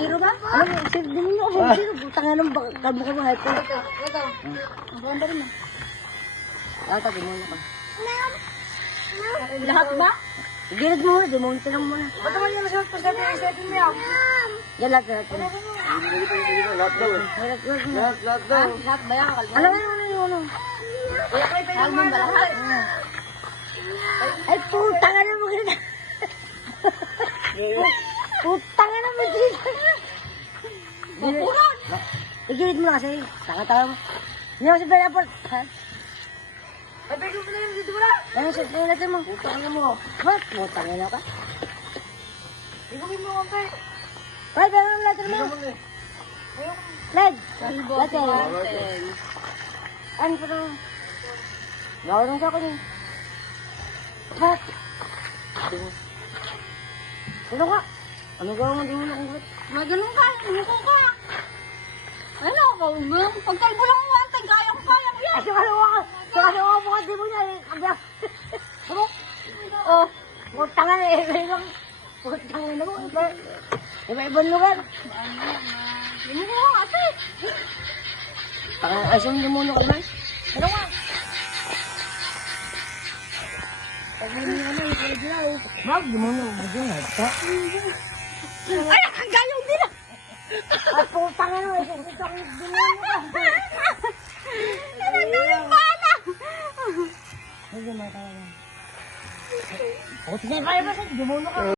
Zero ba? Ano mo, demonyo ako, zero. Butang nga nung kalbo ka mo, hyper. Ito. Ang ganda rin mo. Ata, demonyo ka. Lahat ba? Gilid mo muna, demonyo lang muna. Ba't naman yung nasa pagsabi mo yan? Yan, lahat. Lahat daw eh. Lahat daw. Lahat ba yan? Ano ano? Kalmon ba lahat? Ay, putang nga naman ganito. Putang nga naman dito. Bukulan! Igilid mo na kasi. Tanga-tanga mo. Hindi ako si Bella Port. Ha? Ay, pwede mo na yung dito wala. Ano siya? Ano natin mo? Putang na mo. What? Putang nga na ka? Igawin mo ang pe. Ay, gano'n ang letter mo. Led. Letter. Ano pa ito? Nawarang siya ko niya. What? Ano ka? Ano gawin mo din mo kung ba't? Magaling ka. Umuko ka. Ano ako? Pagkalbo lang mo ang kaya ko kaya ko yan. Ay, sukalo ako. Sukalo ako mga di mo niya. Kabyak. Oh, putang nga na eh. Putang nga na mo. Iba-ibang lugar. Umuko ka kasi. Asong demonyo ka man. Ano nga? Pag-ibig mo na, ipalad na eh. Ma'am, demonyo. Bagyo na. Ay, nakagayaw din ah. At putang nga na. Ito ang demonyo ka. Nagawin pa na. Medyo matawa lang. O, tingnan kayo ba sa demonyo ka?